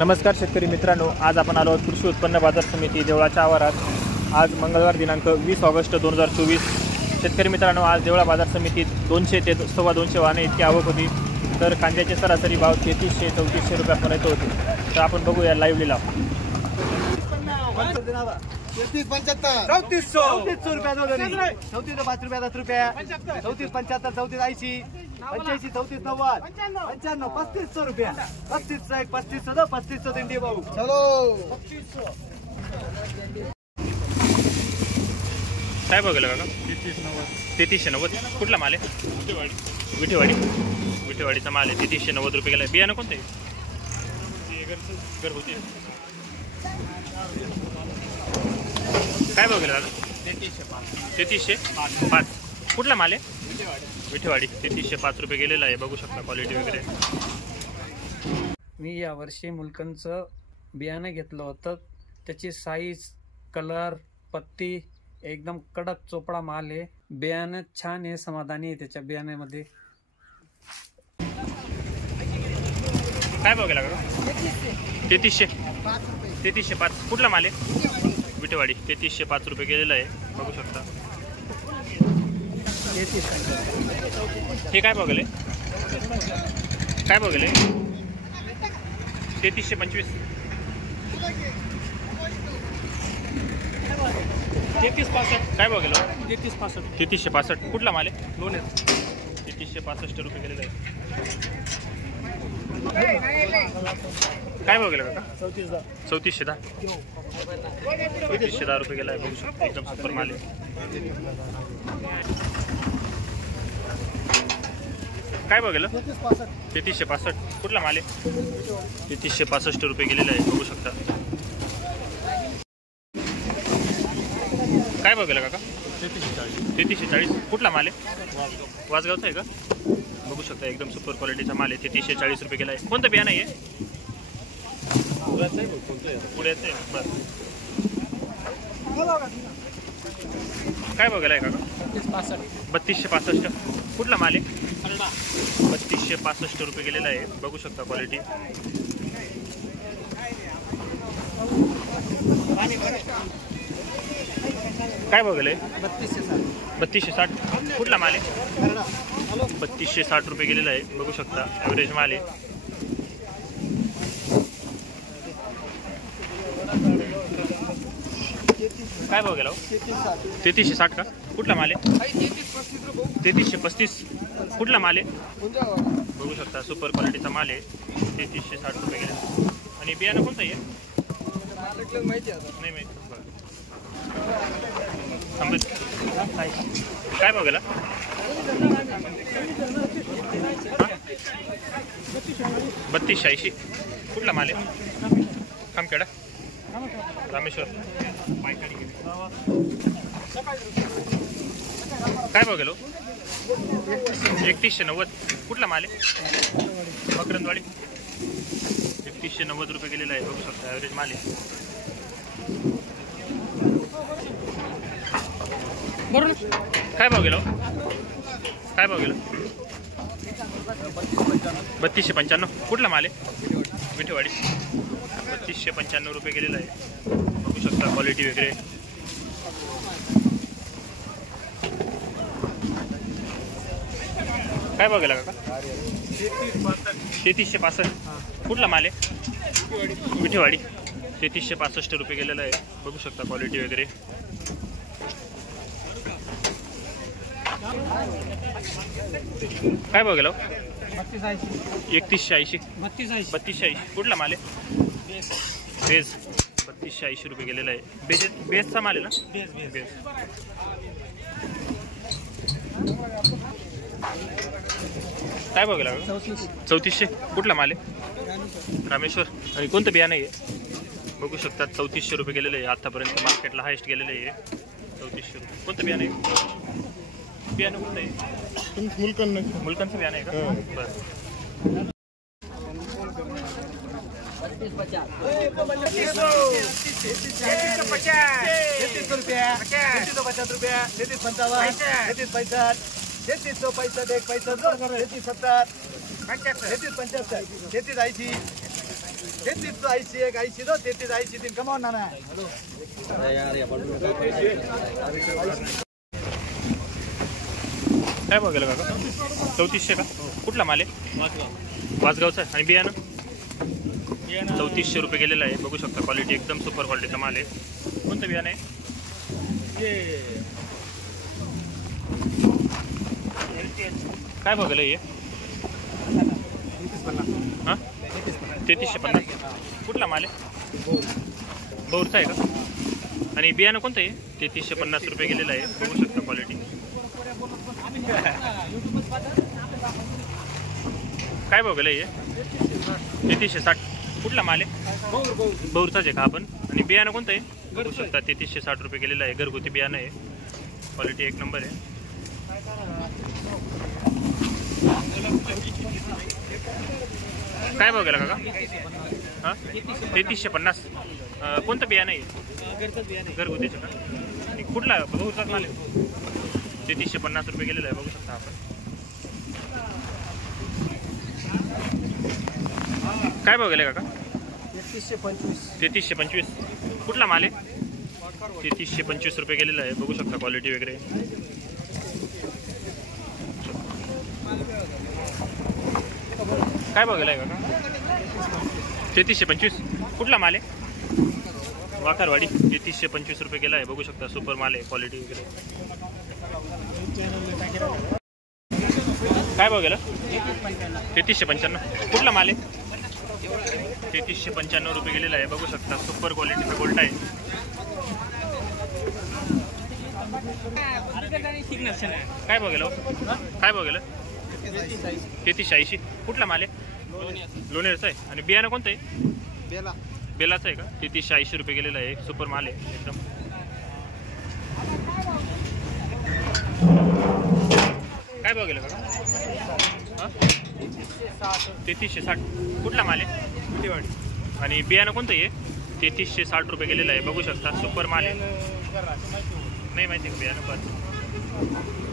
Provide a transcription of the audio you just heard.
नमस्कार शेतकरी मित्रांनो, आज आपण आलो आहोत कृषी उत्पन्न बाजार समिती देवळाच्या आवारात। आज मंगळवार दिनांक 20 ऑगस्ट 2024। शेतकरी मित्रांनो, आज देवळा बाजार समितीत 200 ते 250 वाहने इतकी आवक होती। तर कांद्याचे सरासरी भाव 3300-3400 रुपयापर्यंत होते। तर आपण बघूया लाईव्ह लिलाव। 34 रुपया 34 रुपया 10 रुपया 34 75 34 80 85 34 90 95 3500 रुपया 3500 एक 3500 दो 3500 दिंडी भाऊ चलो 3500 काय बघायला काका? 3390 कुठला माल आहे? विठेवाडीचा माल आहे। 3390 रुपये गेला। बियाणं कोणतं आहे? घरगुती। काय बघायला दादा? 3305 कुठला माल आहे? विठेवाडी। 3305 रुपये गेलेला आहे। बघू शकता क्वालिटी वगैरे। मी यावर्षी मुलकनचं बियाणं घेतलं होतं। त्याची साईज, कलर, पत्ती एकदम कडक चोपडा माल आहे। बियाणं छान आहे, समाधानी आहे त्याच्या बियाण्यामध्ये। काय बघायला का? 3305 कुठला माल आहे? विठेवाडी। 3305 रुपये गेलेला आहे। बघू शकता। हे काय बघले? 3325 3365 काय बघलो? 3365 कुठला माल आहे? 3365 रुपये गेलेला आहे। काय बघलं काका? 3410 रुपये गेला आहे। बघू शकता एकदम सुपर माल आहे। काय बघलं? 3365 कुठला माल आहे? 3365 रुपये गेलेला आहे। बघू शकता। काय बघलं काका? 3340 कुठला माल आहे? वासगावचा आहे का? बघू शकता एकदम सुपर क्वालिटीचा माल आहे। 3340 रुपये गेला आहे। कोणतं बियाणं आहे? पुढ्याचं आहे। बरं काय बघायला आहे काका? 3265 कुठला माल आहे? 3265 रुपये गेलेला आहे। बघू शकता क्वालिटी। काय बघायला आहे? 3260 कुठला माल आहे? 3260 रुपये गेलेला आहे। बघू शकता ॲव्हरेज माल आहे। काय बघायला? 3360 का? कुठला माल आहे? 3335 कुठला माल आहे? बघू शकता सुपर क्वालिटीचा माल आहे। 3360 रुपये गेले। आणि बियाणं कोणतं आहे? नाही माहिती। काय बघायला? 3280 कुठला माल आहे? खामखेडा रामेश्वर। काय बघलो? 3190 कुठला माल आहे? मकरंदवाडी। 3190 रुपये गेलेला आहे। बघू शकता ॲव्हरेज माल आहे। काय बघलो? 3295 कुठला माल आहे? विठेवाडी। 3295 रुपये गेलेला आहे। बघू शकता क्वालिटी वगैरे। काय बघायला काका? 3365 कुठला माल आहे? विठेवाडी। 3365 रुपये गेलेला आहे। बघू शकता क्वालिटी वगैरे। काय बघायला? 3180 3280 कुठला माल आहे? बेज। 3280 रुपये गेलेला आहे। बेजचा माल आहे ना? बेज। काय बघायला? 3400 कुठला माल आहे? रामेश्वर। आणि कोणतं बियाणं आहे? बघू शकता 3400 रुपये गेलेले आहे। आतापर्यंत मार्केटला हायस्ट गेलेले आहे 3400 रुपये। कोणतं बियाणं आहे? बियाणं कोणतं आहे? मुलकनचं बियाणं आहे का? बरं। 33 रुपया 3350 रुपया 3355 3365 3365 एक पैसा 3370 3375 3380 3380 एक 80 दो 3380 3 कमाओ ना काय बघायला काका 3400 का कुठला माल आहे वासगावचा आणि बियाणं 3400 रुपये गेलेला आहे बघू शकता क्वालिटी एकदम सुपर क्वालिटीचा माल आहे कोणतं बियाणं आहे काय बघायला हे हां 3350 कुठला माल आहे बौरचा आहे का आणि बियाणं कोणतं आहे 3350 रुपये गेलेलं आहे बघू शकता क्वालिटी काय बघायला हे 3360 कुठला माल आहे बौरचाच आहे का आपण आणि बियाणं कोणतं आहे बघू शकता 3360 रुपये गेलेलं आहे घरगुती बियाणं आहे क्वालिटी एक नंबर आहे काय बघायला काका हां 3350 कोणतं बियाणं आहे घरगुतीचं का आणि कुठला बघूचाच माल आहे 3350 रुपये गेलेलं आहे बघू शकता आपण काय बघायला काका 3325 कुठला माल आहे 3325 रुपये गेलेला आहे बघू शकता क्वालिटी वगैरे काय बघायला काका 3325 कुठला माल आहे वाकारवाडी 3325 रुपये गेला आहे बघू शकता सुपर माल आहे क्वालिटी वगैरे काय बघायला 3395 कुठला माल आहे 3395 रुपये गेलेला आहे बघू शकता सुपर क्वालिटीचा गोल्ड आहे काय बघायला काय बघायला 3380 कुठला माल आहे लोणेरचा आहे आणि बियाणं कोणतं आहे बेलाचं आहे का 3380 रुपये गेलेला आहे सुपर माल आहे एकदम काय बघायला का 3360 कुठला माल आहे आणि बियाणं कोणतं आहे 3360 रुपये गेलेलं आहे बघू शकता सुपर माल आहे नाही माहिती का बियाणं पण